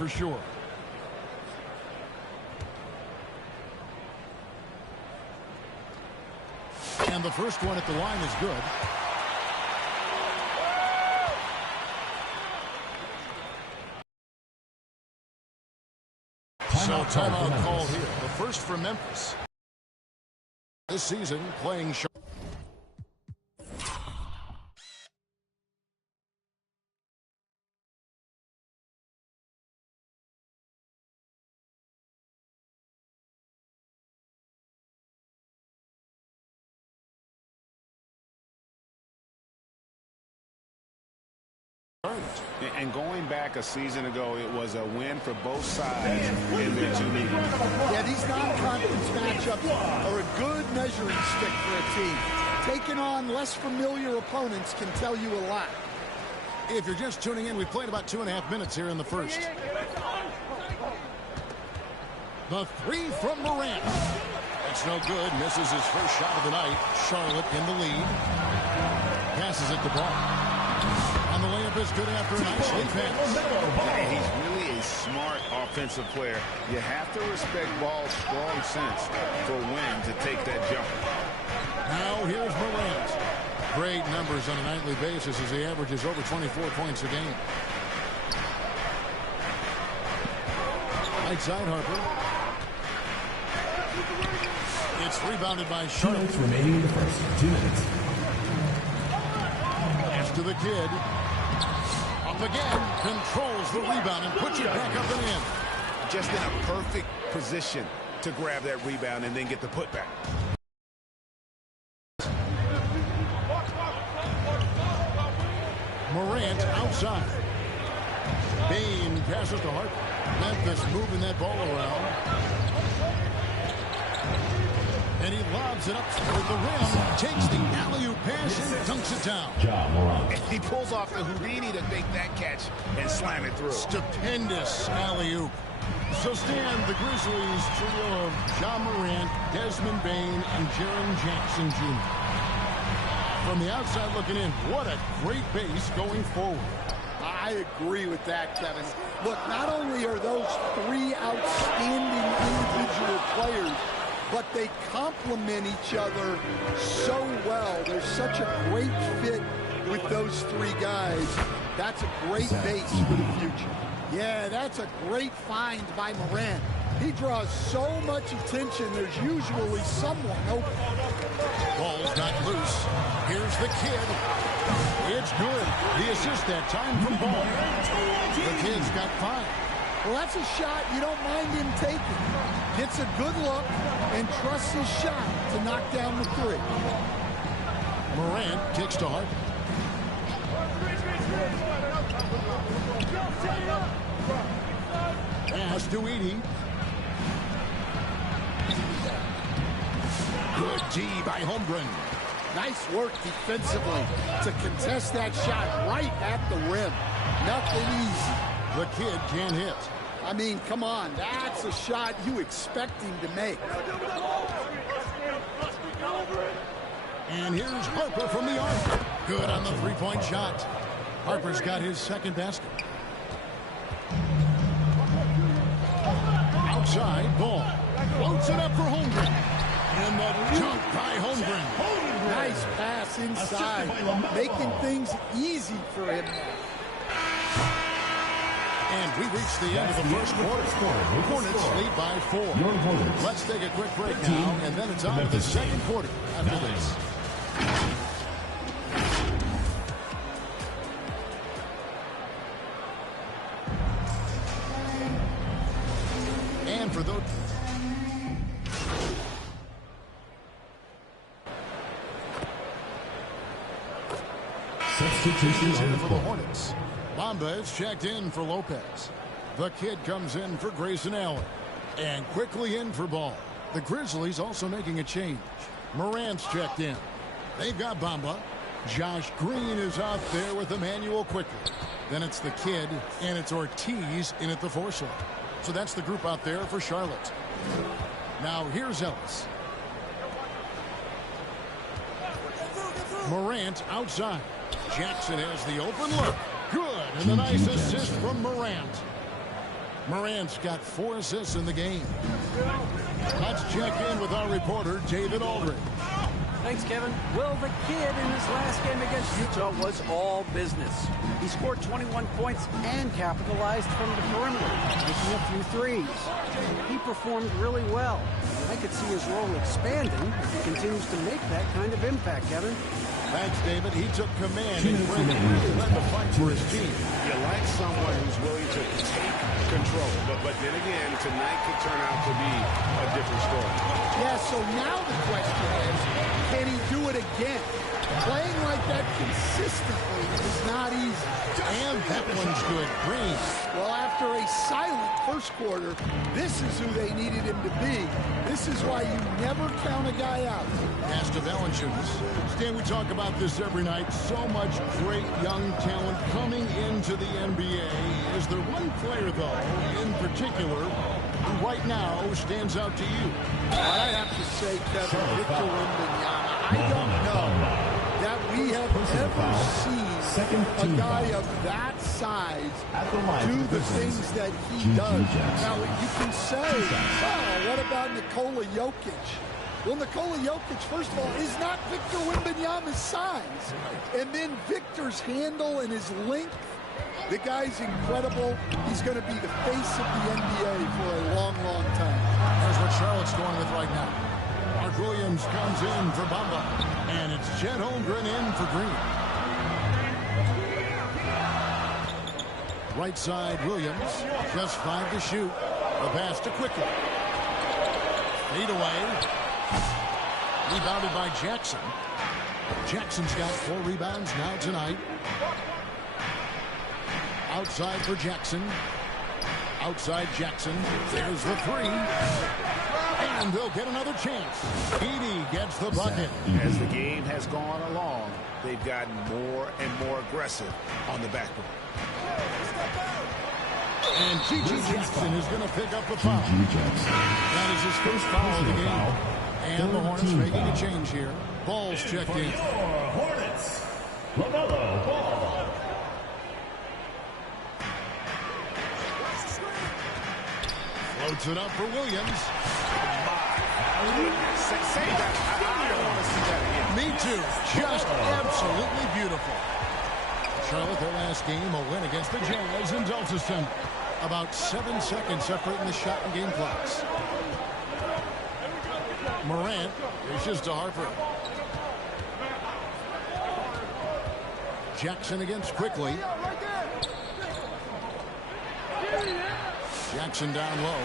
for sure. And the first one at the line is good. So timeout call here. The first for Memphis. This season playing short. And going back a season ago, it was a win for both sides in their two meetings. Yeah, these non-conference matchups are a good measuring stick for a team. Taking on less familiar opponents can tell you a lot. If you're just tuning in, we've played about 2.5 minutes here in the first. The three from Morant. It's no good. Misses his first shot of the night. Charlotte in the lead. Passes it to Ball. And the layup is good after a nice lead pass. Yeah, he's really a smart offensive player. You have to respect Ball's strong sense for when to take that jump. Now here's Morant. Great numbers on a nightly basis as he averages over 24 points a game. Right side Harper. It's rebounded by Charlotte. 2 minutes remaining in the first. 2 minutes. Pass to the kid. Up again. Controls the rebound and puts it back up and in. Just in a perfect position to grab that rebound and then get the putback. Morant outside. Bain passes to Hart. Memphis moving that ball around. And he lobs it up with the rim. Takes the alley-oop pass and dunks it down. He pulls off the Houdini to make that catch and slam it through. Stupendous alley-oop. So stand the Grizzlies trio of Ja Morant, Desmond Bain, and Jaren Jackson Jr. From the outside looking in, what a great base going forward. I agree with that, Kevin. Look, not only are those three outstanding individual players, but they complement each other so well. There's such a great fit with those three guys. That's a great base for the future. Yeah, that's a great find by Morant. He draws so much attention, there's usually someone open. Ball's not loose. Here's the kid. It's good. The assist that time from Ball. The kid's got 5. Well, that's a shot you don't mind him taking. Gets a good look and trusts his shot to knock down the 3. Morant kicks to Hart. Pass to Edey. Good D by Holmgren. Nice work defensively to contest that shot right at the rim. Nothing easy. The kid can't hit. I mean, come on. That's a shot you expect him to make. And here's Harper from the arc. Good on the three-point shot. Harper's got his second basket. Outside, Ball. Floats it up for Holmgren. And the dunk by Holmgren. Nice pass inside. Making things easy for him. And we reach the end of the first quarter. Hornets lead by 4. Let's take a quick break now, and then it's on to the second quarter after this. And for those... Substitutions in on the for the floor. Hornets. Bamba is checked in for Lopez. The kid comes in for Grayson Allen. And quickly in for Ball. The Grizzlies also making a change. Morant's checked in. They've got Bamba. Josh Green is out there with Emmanuel quickly. Then it's the kid, and it's Ortiz in at the 4 slot. So that's the group out there for Charlotte. Now here's Ellis. Morant outside. Jackson has the open look. Good. And the nice assist from Morant. Morant's got 4 assists in the game. Let's check in with our reporter, David Aldridge. Thanks, Kevin. Well, the kid in his last game against Utah was all business. He scored 21 points and capitalized from the perimeter, making a few threes. He performed really well. I could see his role expanding if he continues to make that kind of impact, Kevin. Thanks, David. He took command and really led the fight for his team. You like someone who's willing to take control. But then again, tonight could turn out to be a different story. Yeah, so now the question is, can he do it again? Playing like that consistently is not easy. And that one's good. Green. Well, after a silent first quarter, this is who they needed him to be. This is why you never count a guy out. Pass to Valanciunas. Stan, we talk about this every night. So much great young talent coming into the NBA. Is there one player, though, in particular, who right now stands out to you? I have to say, Kevin, Victor Wembanyama. I don't know that we have ever seen a guy of that size do the things that he does. Now, you can say, oh, what about Nikola Jokic? Well, Nikola Jokic, first of all, is not Victor Wembanyama's size. And then Victor's handle and his length, the guy's incredible. He's going to be the face of the NBA for a long, long time. Here's what Charlotte's going with right now. Mark Williams comes in for Bamba. And it's Chet Holmgren in for Green. Right side, Williams. Just 5 to shoot. The pass to Quickly. Fade away. Rebounded by Jackson. Jackson's got 4 rebounds now tonight. Outside for Jackson. Outside Jackson. There's the 3. And they'll get another chance. Edey gets the bucket. As the game has gone along, they've gotten more and more aggressive on the backboard. And G.G. Jackson is going to pick up the foul. That is his first foul of the game. And the Hornets making a change here. Ball's checked in. Hornets, LaMelo Ball. Floats it up for Williams. Say that. I don't want to see that again. Me too. Just absolutely beautiful. Charlotte, their last game, a win against the Jazz in Delta Center. About 7 seconds separating the shot and game clocks. Morant dishes to Harper. Jackson against Quickly. Jackson down low.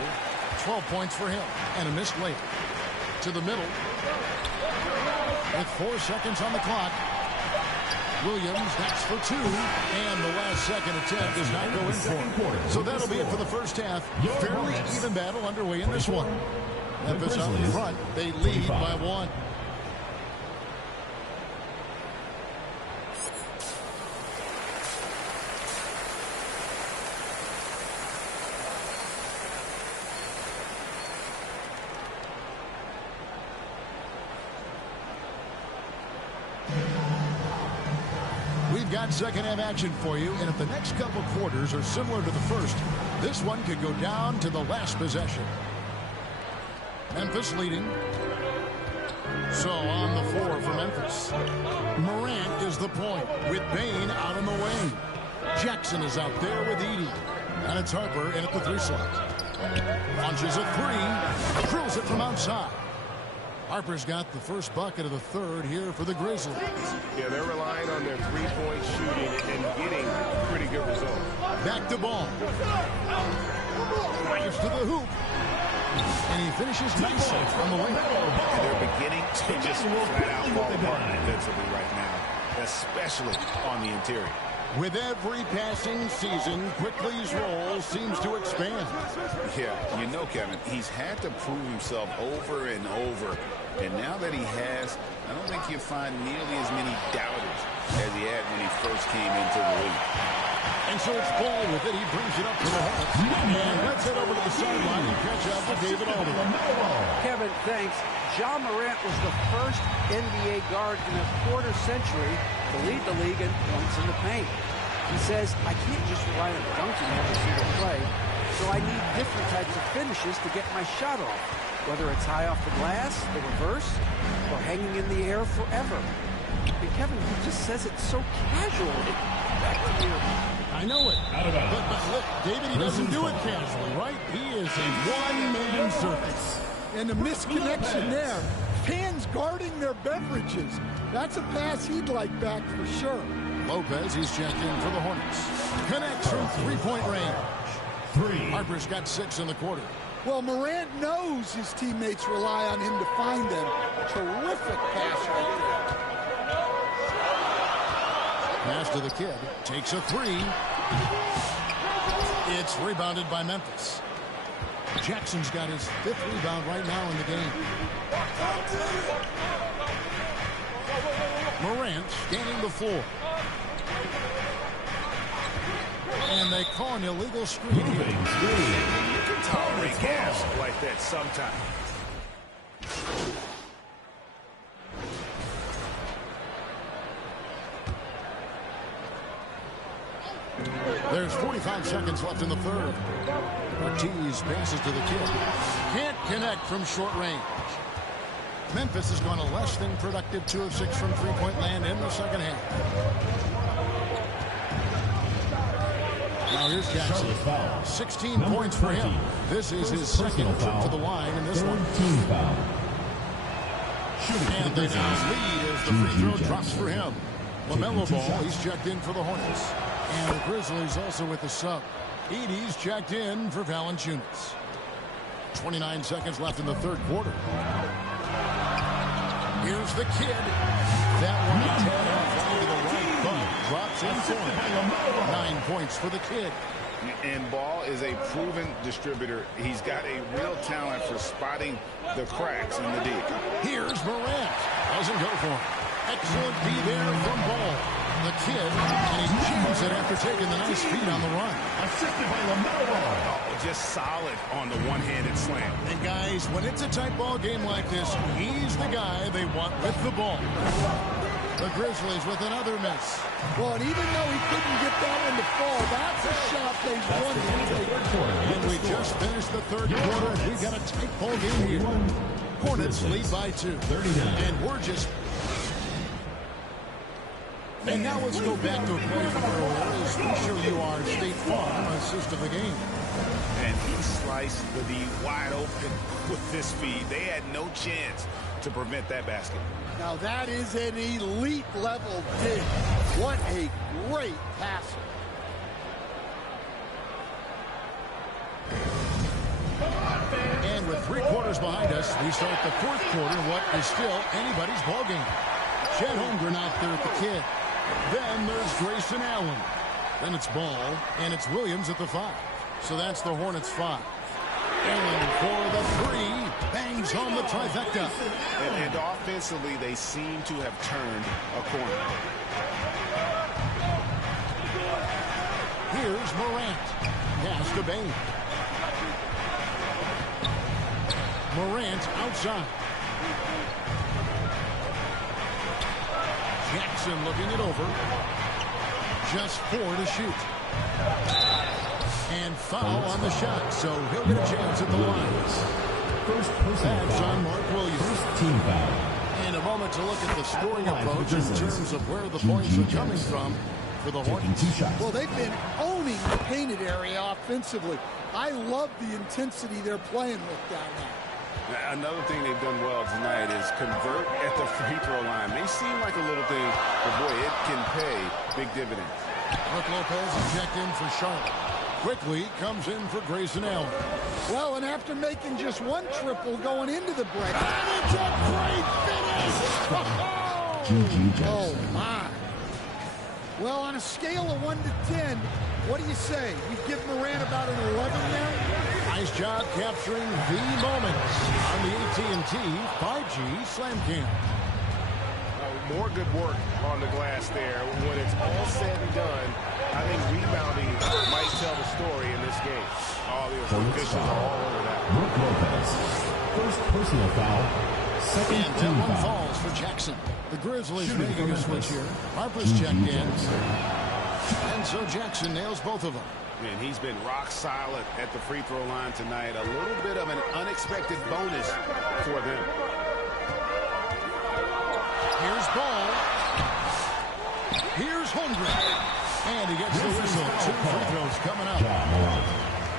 12 points for him. And a missed layup. To the middle. With 4 seconds on the clock. Williams, that's for 2. And the last second attempt does not go in for him. So that'll be it for the first half. Fairly even battle underway in this one. Memphis out in front. They lead by 1. We've got second half action for you, and if the next couple quarters are similar to the first, this one could go down to the last possession. Memphis leading. So on the floor for Memphis. Morant is the point with Bane out in the wing. Jackson is out there with Edey. And it's Harper in at the 3 slot. Launches a 3. Drills it from outside. Harper's got the first bucket of the third here for the Grizzlies. Yeah, they're relying on their three-point shooting and getting pretty good results. Back to Ball. Drives to the hoop. And he finishes nicely from the wing. And they're beginning to just flat out fall apart defensively right now, especially on the interior. With every passing season, Quickly's role seems to expand. Yeah, you know, Kevin, he's had to prove himself over and over. And now that he has, I don't think you'll find nearly as many doubters as he had when he first came into the league. And so it's Ball with it. He brings it up to the Hornets. And let's head over to the sideline and catch up with David Aldridge. Kevin, thanks. Ja Morant was the first NBA guard in a quarter century to lead the league in points in the paint. He says, I can't just rely on dunking every single play. so I need different types of finishes to get my shot off, whether it's high off the glass, the reverse, or hanging in the air forever. And Kevin, he just says it so casually. Back to you. I know it. But look, David, he doesn't do it casually, right? He is a one-man circus. And the misconnection there. Fans guarding their beverages. That's a pass he'd like back for sure. Lopez, he's checked in for the Hornets. Connects from three-point range. Harper's got 6 in the quarter. Well, Morant knows his teammates rely on him to find them. Terrific pass right there. Pass to the kid. Takes a 3. It's rebounded by Memphis. Jackson's got his 5th rebound right now in the game. Morant scanning the floor. And they call an illegal screen here. You can tolerate gas like that sometimes. There's 45 seconds left in the third. Ortiz passes to the kid. Can't connect from short range. Memphis has gone a less than productive 2 of 6 from three-point land in the second half. Now here's Jackson. 16 points for him. This is his second trip to the line in this one. And they now lead as the free throw drops for him. LaMelo Ball, he's checked in for the Hornets. And the Grizzlies also with the sub. Edey's checked in for Valanciunas. 29 seconds left in the third quarter. Here's the kid. That one flying to the right, but drops in for him. 9 points for the kid. And Ball is a proven distributor. He's got a real talent for spotting the cracks in the D. Here's Morant. Doesn't go for him. Excellent D there from Ball. The kid, and he jams it after taking the nice feed on the run. Assisted by LaMelo Ball. Oh, just solid on the one-handed slam. And guys, when it's a tight ball game like this, he's the guy they want with the ball. The Grizzlies with another miss. Well, and even though he couldn't get that one to fall, that's a shot they wanted to take. And we just finished the third quarter. We've got a tight ball game here. Hornets lead by 2. And we're just... And now let's go back to a play from earlier as we show you our State Farm assist of the game. And he sliced the D wide open with this feed. They had no chance to prevent that basket. Now that is an elite level dig. What a great passer. And with 3 quarters behind us, we start the fourth quarter, what is still anybody's ball game. Chet Holmgren out there at the kid. Then there's Grayson Allen. Then it's Ball, and it's Williams at the 5. So that's the Hornets' 5. Allen for the 3. Bangs home the trifecta. And offensively, they seem to have turned a corner. Here's Morant. Pass to Bain. Morant outside. Jackson looking it over. Just 4 to shoot. And foul on the shot, so he'll get a chance at the line. That's on Mark Williams. Team foul. And a moment to look at the scoring approach in terms of where the points are coming from for the Hornets. Well, they've been owning the painted area offensively. I love the intensity they're playing with down there. Another thing they've done well tonight is convert at the free throw line. They seem like a little thing, but boy, it can pay big dividends. Brook Lopez is checked in for Charlotte. Quickly comes in for Grayson Allen. Well, and after making just 1 triple going into the break, and it's a great finish! Oh, my. Well, on a scale of 1 to 10, what do you say? You give Morant about an 11 there? Nice job capturing the moments on the AT&T 5G Slam Cam. More good work on the glass there. When it's all said and done, I think rebounding might tell the story in this game. All the officials are all over that. Brook Lopez. First personal foul. Second And team that one foul. falls for Jackson. The Grizzlies making a switch here. Harper's checked in. And so Jackson nails both of them. And he's been rock solid at the free throw line tonight. A little bit of an unexpected bonus for them. Here's Ball. Here's Holmgren. And he gets the whistle. 2 free throws coming up.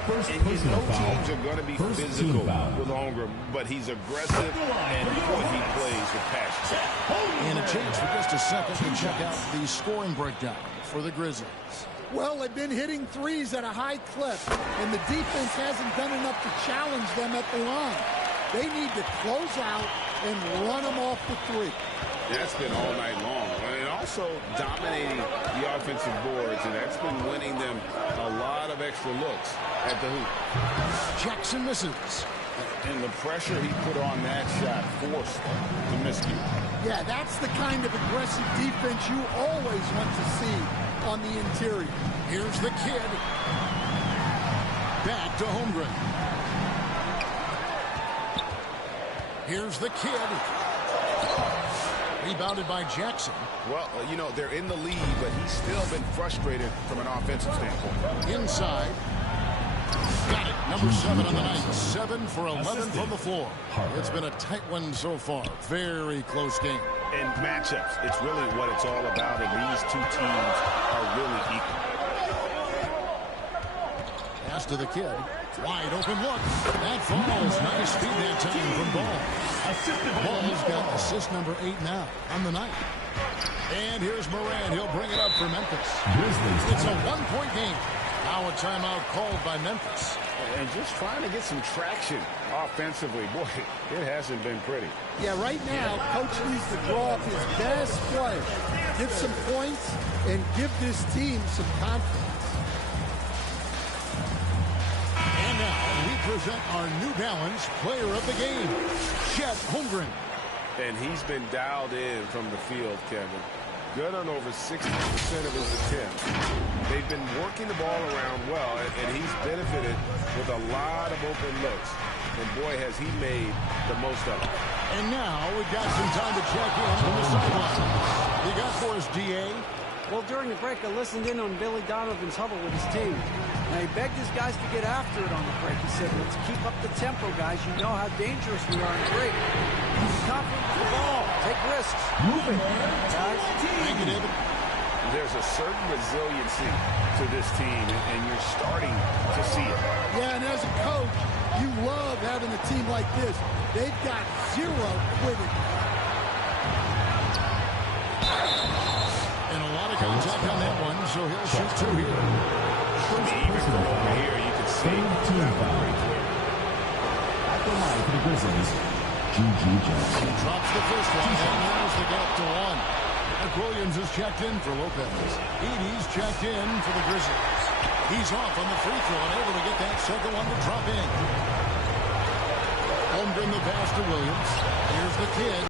And you know teams are going to be physical with Holmgren, but he's aggressive, and boy, he plays with passion. And a chance for just a second to check out the scoring breakdown for the Grizzlies. Well, they've been hitting threes at a high clip, and the defense hasn't done enough to challenge them at the line. They need to close out and run them off the three. That's been all night long. And also dominating the offensive boards, and that's been winning them a lot of extra looks at the hoop. Jackson misses. And the pressure he put on that shot forced the miscue. Yeah, that's the kind of aggressive defense you always want to see on the interior. Here's the kid. Back to Holmgren. Here's the kid. Rebounded by Jackson. Well, you know, they're in the lead, but he's still been frustrated from an offensive standpoint. Inside. Got it. Number 7 on the night. 7 for 11 from the floor. It's been a tight one so far. Very close game. And matchups, it's really what it's all about, and these two teams are really equal. Pass to the kid. Wide open look. That falls. Nice feed that time from Ball. Ball's got assist number 8 now on the night. And here's Moran. He'll bring it up for Memphis. It's a 1-point game. Now a timeout called by Memphis. And just trying to get some traction offensively. Boy, it hasn't been pretty. Yeah, right now, Coach needs to draw up his best player, get some points, and give this team some confidence. And now we present our New Balance player of the game, Chet Holmgren. And he's been dialed in from the field, Kevin. Good on over 60% of his attempts. They've been working the ball around well, and he's benefited with a lot of open looks. And boy, has he made the most of it. And now we've got some time to check in from the sideline. You got for us, D.A.? Well, during the break, I listened in on Billy Donovan's huddle with his team. Now, he begged his guys to get after it on the break. He said, let's keep up the tempo, guys. You know how dangerous we are in the break. He's confident with the ball. Take risks. Move it, guys. Thank you, David. There's a certain resiliency to this team, and you're starting to see it. Yeah, and as a coach, you love having a team like this. They've got zero quitting. And a lot of contact on that one, so he'll shoot 2 here. Even from over here, you can see that one pretty clear. At the line for the Grizzlies, Jackson. Drops the first one, and narrows the gap to 1. Williams is checked in for Lopez. Edey's checked in for the Grizzlies. He's off on the free throw and able to get that second one to drop in. Holmgren the pass to Williams. Here's the kid.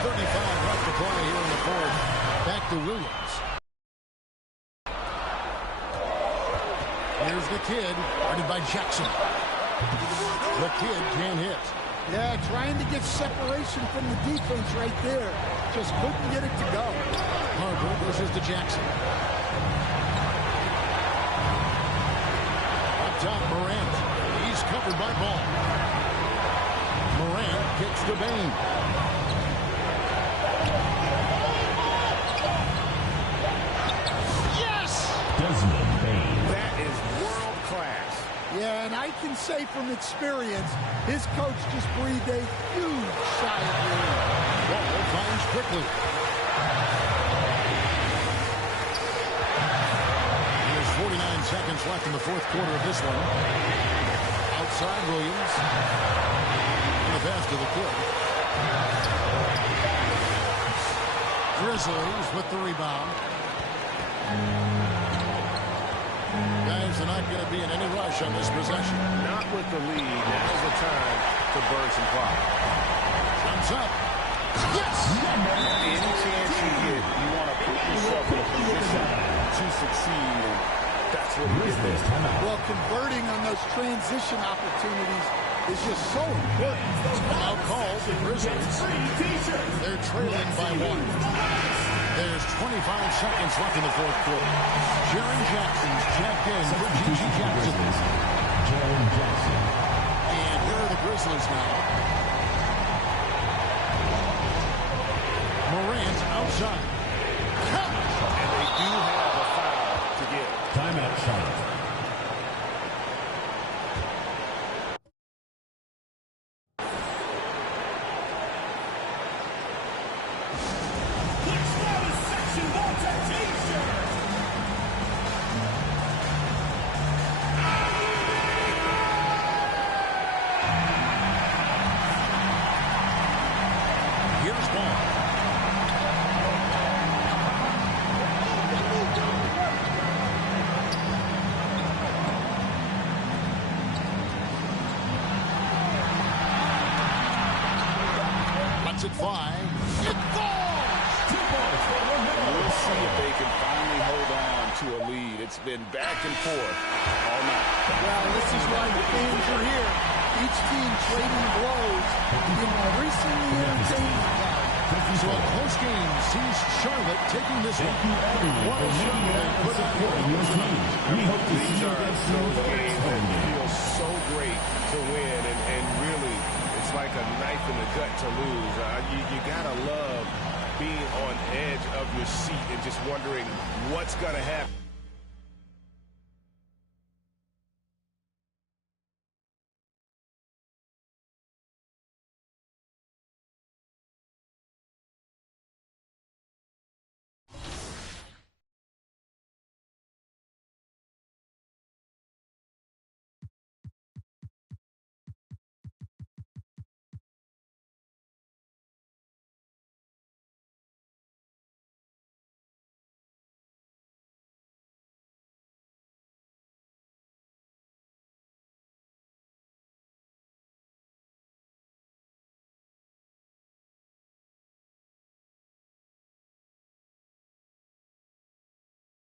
35 left to play here in the fourth. Back to Williams. Here's the kid, guarded by Jackson. The kid can't hit. Yeah, trying to get separation from the defense right there. Just couldn't get it to go. Harper versus to Jackson. Up top, Morant. He's covered by Ball. Morant kicks to Bain. Yes! Desmond Bain. That is world class. Yeah, and I can say from experience, his coach just breathed a huge sigh of relief. Ball finds quickly. There's 49 seconds left in the fourth quarter of this one. Outside Williams. And the pass to the kid. Grizzlies with the rebound. Guys are not going to be in any rush on this possession. Not with the lead. Now's the time to burn some clock. Comes up. Yes! Any chance you get, you want to put yourself in a position to succeed, and that's what he did there. Well, converting on those transition opportunities is just so important. Now called the Grizzlies. They're trailing by 1. There's 25 seconds left in the fourth quarter. Jaren Jackson's checked in for GG Jackson. Jaren Jackson. And here are the Grizzlies now. Morant outside. And they do have a foul to give. Timeout shot. It fly. It falls! 2 points for We'll see if they can finally hold on to a lead. It's been back and forth all night. Well, this is why the fans are here. Each team trading blows. Increasingly entertaining. So a close game sees Charlotte taking this one. What a shot they put up for your team. We hope to see you against Those games that feel so great to win, and really, it's like a knife in the gut to lose. You gotta love being on edge of your seat and just wondering what's gonna happen.